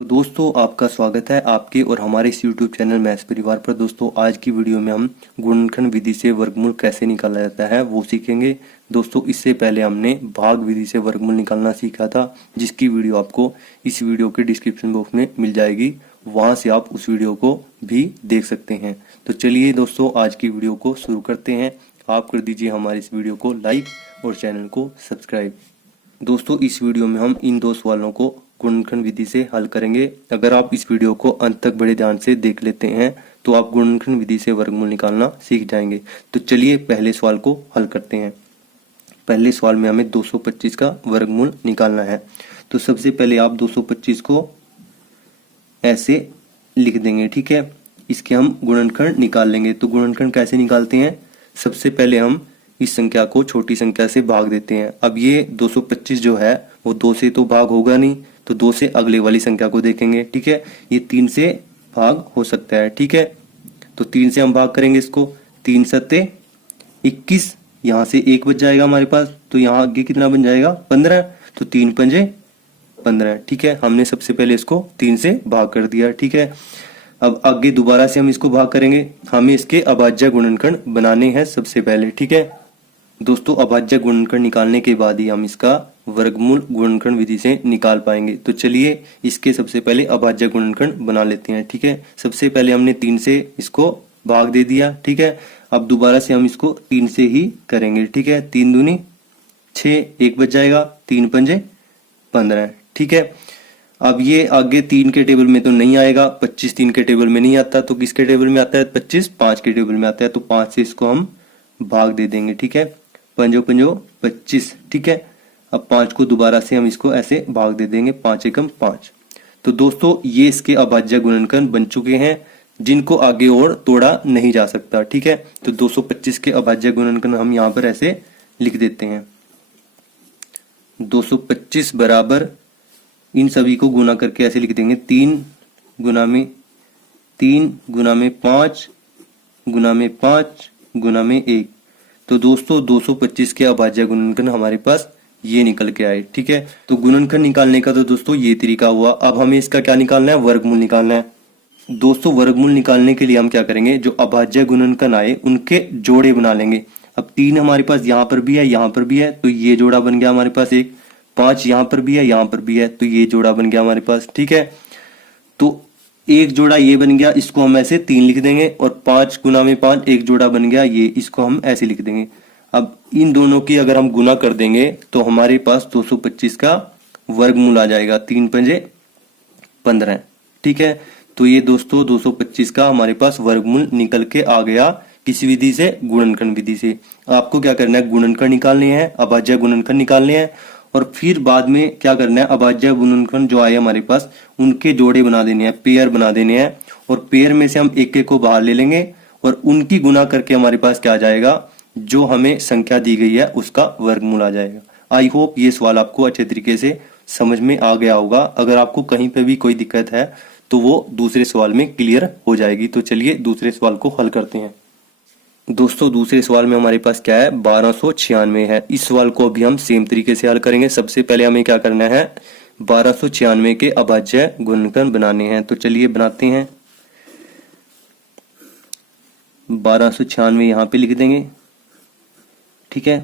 दोस्तों आपका स्वागत है आपके और हमारे इस YouTube चैनल मैथ्स परिवार पर। दोस्तों आज की वीडियो में हम गुणनखंड विधि से वर्गमूल कैसे निकाला जाता है वो सीखेंगे। दोस्तों इससे पहले हमने भाग विधि से वर्गमूल निकालना सीखा था, जिसकी वीडियो आपको इस वीडियो के डिस्क्रिप्शन बॉक्स में मिल जाएगी, वहाँ से आप उस वीडियो को भी देख सकते हैं। तो चलिए दोस्तों आज की वीडियो को शुरू करते हैं। आप कर दीजिए हमारे इस वीडियो को लाइक और चैनल को सब्सक्राइब। दोस्तों इस वीडियो में हम इन दो सवालों को गुणनखंड विधि से हल करेंगे। अगर आप इस वीडियो को अंत तक बड़े ध्यान से देख लेते हैं तो आप गुणनखंड विधि से वर्गमूल निकालना सीख जाएंगे। तो चलिए पहले सवाल को हल करते हैं। पहले सवाल में हमें 225 का वर्गमूल निकालना है। तो सबसे पहले आप 225 को ऐसे लिख देंगे, ठीक है। इसके हम गुणनखंड निकाल लेंगे। तो गुणनखंड कैसे निकालते हैं? सबसे पहले हम इस संख्या को छोटी संख्या से भाग देते हैं। अब ये 225 जो है वो 2 से तो भाग होगा नहीं, तो 2 से अगले वाली संख्या को देखेंगे, ठीक है। ये 3 से भाग हो सकता है, ठीक है। तो 3 से हम भाग करेंगे इसको। 3 सत्ते 21, यहाँ से 1 बच जाएगा हमारे पास, तो यहाँ आगे कितना बन जाएगा? 15। तो 3 पंजे 15, ठीक है। हमने सबसे पहले इसको 3 से भाग कर दिया, ठीक है। अब आगे दोबारा से हम इसको भाग करेंगे। हमें इसके अभाज्य गुणनखंड बनाने हैं सबसे पहले, ठीक है। दोस्तों अभाज्य गुणनखंड निकालने के बाद ही हम इसका वर्गमूल गुणनखंड विधि से निकाल पाएंगे। तो चलिए इसके सबसे पहले अभाज्य गुणनखंड बना लेते हैं, ठीक है। सबसे पहले हमने 3 से इसको भाग दे दिया, ठीक है। अब दोबारा से हम इसको 3 से ही करेंगे, ठीक है। 3 दूनी 6, 1 बच जाएगा। 3 पंजे 15, ठीक है। अब ये आगे 3 के टेबल में तो नहीं आएगा, 25 3 के टेबल में नहीं आता, तो किसके टेबल में आता है? 25 5 के टेबल में आता है। तो 5 से इसको हम भाग दे देंगे, ठीक है। पंजो पंजो 25, ठीक है। अब 5 को दोबारा से हम इसको ऐसे भाग दे देंगे, 5 एकम 5। तो दोस्तों ये इसके अभाज्य गुणनखंड बन चुके हैं, जिनको आगे और तोड़ा नहीं जा सकता, ठीक है। तो 225 के अभाज्य गुणनखंड हम यहाँ पर ऐसे लिख देते हैं। 225 बराबर इन सभी को गुना करके ऐसे लिख देंगे, 3 गुना में 3 गुना में 5 गुना में 5 गुना में 1। तो दोस्तों 225 के अभाज्य गुणनखंड हमारे पास ये निकल के आए, ठीक है। तो गुणनखंड निकालने का तो दोस्तों ये तरीका हुआ। अब हमें इसका क्या निकालना है? वर्गमूल निकालना है। दोस्तों वर्गमूल निकालने के लिए हम क्या करेंगे? जो अभाज्य गुणनखंड आए उनके जोड़े बना लेंगे। अब 3 हमारे पास यहाँ पर भी है, यहाँ पर भी है, तो ये जोड़ा बन गया हमारे पास एक। 5 यहाँ पर भी है, यहाँ पर भी है, तो ये जोड़ा बन गया हमारे पास, ठीक है। तो एक जोड़ा ये बन गया, इसको हम ऐसे 3 लिख देंगे। और 5 गुना में 5 एक जोड़ा बन गया ये, इसको हम ऐसे लिख देंगे। अब इन दोनों की अगर हम गुना कर देंगे तो हमारे पास 225 का वर्गमूल आ जाएगा। 3 पंजे 15, ठीक है। तो ये दोस्तों 225 का हमारे पास वर्गमूल निकल के आ गया। किस विधि से? गुणनखंड विधि से। आपको क्या करना है? गुणनखंड निकालने हैं, अभाज्य गुणनखंड निकालने हैं, और फिर बाद में क्या करना है? अभाज्य गुणनखंड जो आए हमारे पास उनके जोड़े बना देने हैं, पेयर बना देने हैं। और पेयर में से हम एक एक को बाहर ले लेंगे और उनकी गुना करके हमारे पास क्या आ जाएगा? जो हमें संख्या दी गई है उसका वर्गमूल आ जाएगा। आई होप ये सवाल आपको अच्छे तरीके से समझ में आ गया होगा। अगर आपको कहीं पे भी कोई दिक्कत है तो वो दूसरे सवाल में क्लियर हो जाएगी। तो चलिए दूसरे सवाल को हल करते हैं। दोस्तों दूसरे सवाल में हमारे पास क्या है? 1296 है। इस सवाल को अभी हम सेम तरीके से हल करेंगे। सबसे पहले हमें क्या करना है? 1296 के अभाज्य गुणनखंड बनाने हैं। तो चलिए बनाते हैं। 1296 यहाँ पे लिख देंगे, ठीक है।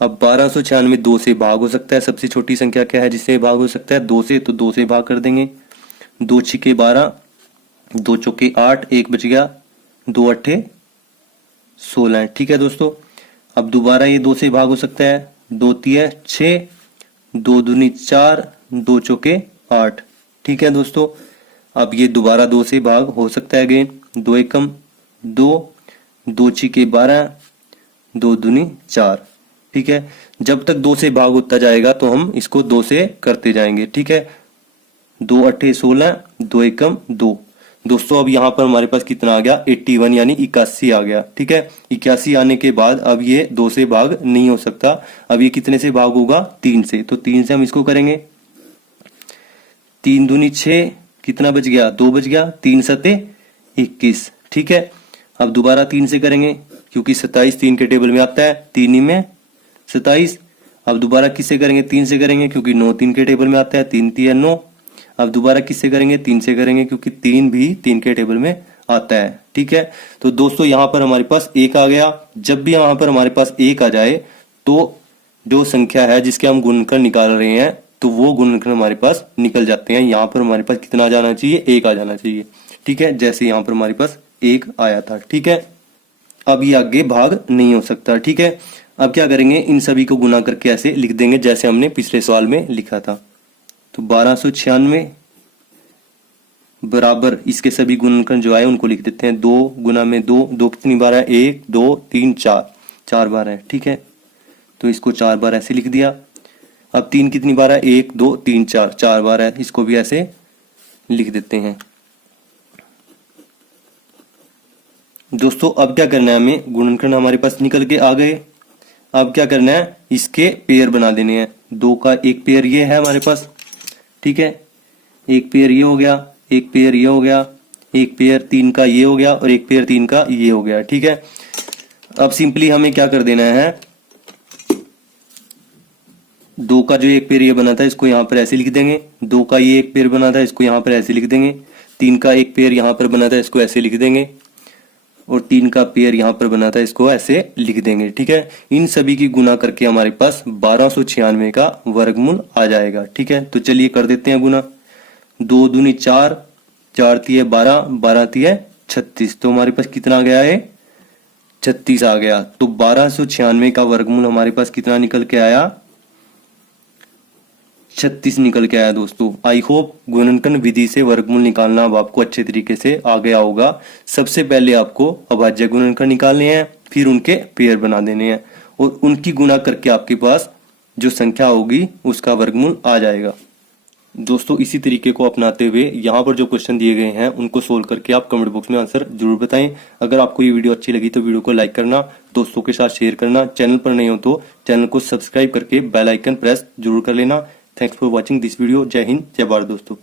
अब 1296 2 से भाग हो सकता है। सबसे छोटी संख्या क्या है जिससे भाग हो सकता है? 2 से, तो 2 से भाग कर देंगे। 2 छिके 12, 2 चौके 8, 1 बच गया, 2 अट्ठे 16, ठीक है दोस्तों। अब दोबारा ये 2 से भाग हो सकता है। 2 तिया 6, 2 दूनी 4, 2 चौके 8, ठीक है दोस्तों। अब ये दोबारा 2 से भाग हो सकता है अगेन। 2 एकम 2, 2 छिके 12, 2 दूनी 4, ठीक है। जब तक 2 से भाग होता जाएगा तो हम इसको 2 से करते जाएंगे, ठीक है। 2 अट्ठे 16, 2 एकम 2। दोस्तों अब यहाँ पर हमारे पास कितना आ गया? 81 यानी 81 आ गया, ठीक है। 81 आने के बाद अब ये 2 से भाग नहीं हो सकता। अब ये कितने से भाग होगा? 3 से। तो 3 से हम इसको करेंगे। 3 दूनी 6, कितना बच गया? 2 बच गया। 3 सत्ते 21, ठीक है। अब दोबारा 3 से करेंगे क्योंकि 27 3 के टेबल में आता है, 3 में 27। अब दोबारा किससे करेंगे? 3 से करेंगे क्योंकि 9 3 के टेबल में आता है, 3 3 9। अब दोबारा किससे करेंगे, 3 से करेंगे, क्योंकि 3 भी 3 के टेबल में आता है। ठीक है, तो दोस्तों यहाँ पर हमारे पास 1 आ गया। जब भी यहाँ पर हमारे पास 1 आ जाए तो जो संख्या है जिसके हम गुणनखंड निकाल रहे हैं तो वो गुणनखंड हमारे पास निकल जाते हैं। यहाँ पर हमारे पास कितना आ जाना चाहिए, 1 आ जाना चाहिए। ठीक है, जैसे यहाँ पर हमारे पास 1 आया था। ठीक है, अब ये आगे भाग नहीं हो सकता। ठीक है, अब क्या करेंगे, इन सभी को गुना करके ऐसे लिख देंगे जैसे हमने पिछले सवाल में लिखा था। तो 1296 बराबर इसके सभी गुणनखंड जो आए उनको लिख देते हैं। 2 गुना में 2, 2 कितनी बार है, 1 2 3 4, 4 बार है। ठीक है, तो इसको 4 बार ऐसे लिख दिया। अब 3 कितनी बार है, 1 2 3 4, 4 बार है, इसको भी ऐसे लिख देते हैं। दोस्तों अब क्या करना है, हमें गुणनखंड हमारे पास निकल के आ गए। अब क्या करना है, इसके पेयर बना देने हैं। 2 का एक पेयर ये है हमारे पास। ठीक है, एक पेयर ये हो गया, एक पेयर ये हो गया, एक पेयर 3 का ये हो गया और एक पेयर 3 का ये हो गया। ठीक है, अब सिंपली हमें क्या कर देना है, 2 का जो एक पेयर ये बना था इसको यहाँ पर ऐसे लिख देंगे। 2 का ये एक पेयर बना था इसको यहाँ पर ऐसे लिख देंगे। 3 का एक पेयर यहाँ पर बना था इसको ऐसे लिख देंगे और 3 का पेयर यहाँ पर बना था इसको ऐसे लिख देंगे। ठीक है, इन सभी की गुना करके हमारे पास 1296 का वर्गमूल आ जाएगा। ठीक है, तो चलिए कर देते हैं गुना। 2 दूनी 4, 4 तिये 12, 12 तिये 36, तो हमारे पास कितना आ गया है, 36 आ गया। तो 1296 का वर्गमूल हमारे पास कितना निकल के आया, 36 निकल के आया। दोस्तों आई होप गुणनखंड विधि से वर्गमूल निकालना अब आपको अच्छे तरीके से आ गया होगा। सबसे पहले आपको अभाज्य गुणनखंड निकालने हैं, फिर उनके पेयर बना देने हैं और उनकी गुणा करके आपके पास जो संख्या होगी उसका वर्गमूल आ जाएगा। दोस्तों इसी तरीके को अपनाते हुए यहाँ पर जो क्वेश्चन दिए गए हैं उनको सोल्व करके आप कमेंट बॉक्स में आंसर जरूर बताएं। अगर आपको ये वीडियो अच्छी लगी तो वीडियो को लाइक करना, दोस्तों के साथ शेयर करना, चैनल पर नहीं हो तो चैनल को सब्सक्राइब करके बेल आइकन प्रेस जरूर कर लेना। Thanks for watching this video. जय हिंद, जय भारत दोस्तों।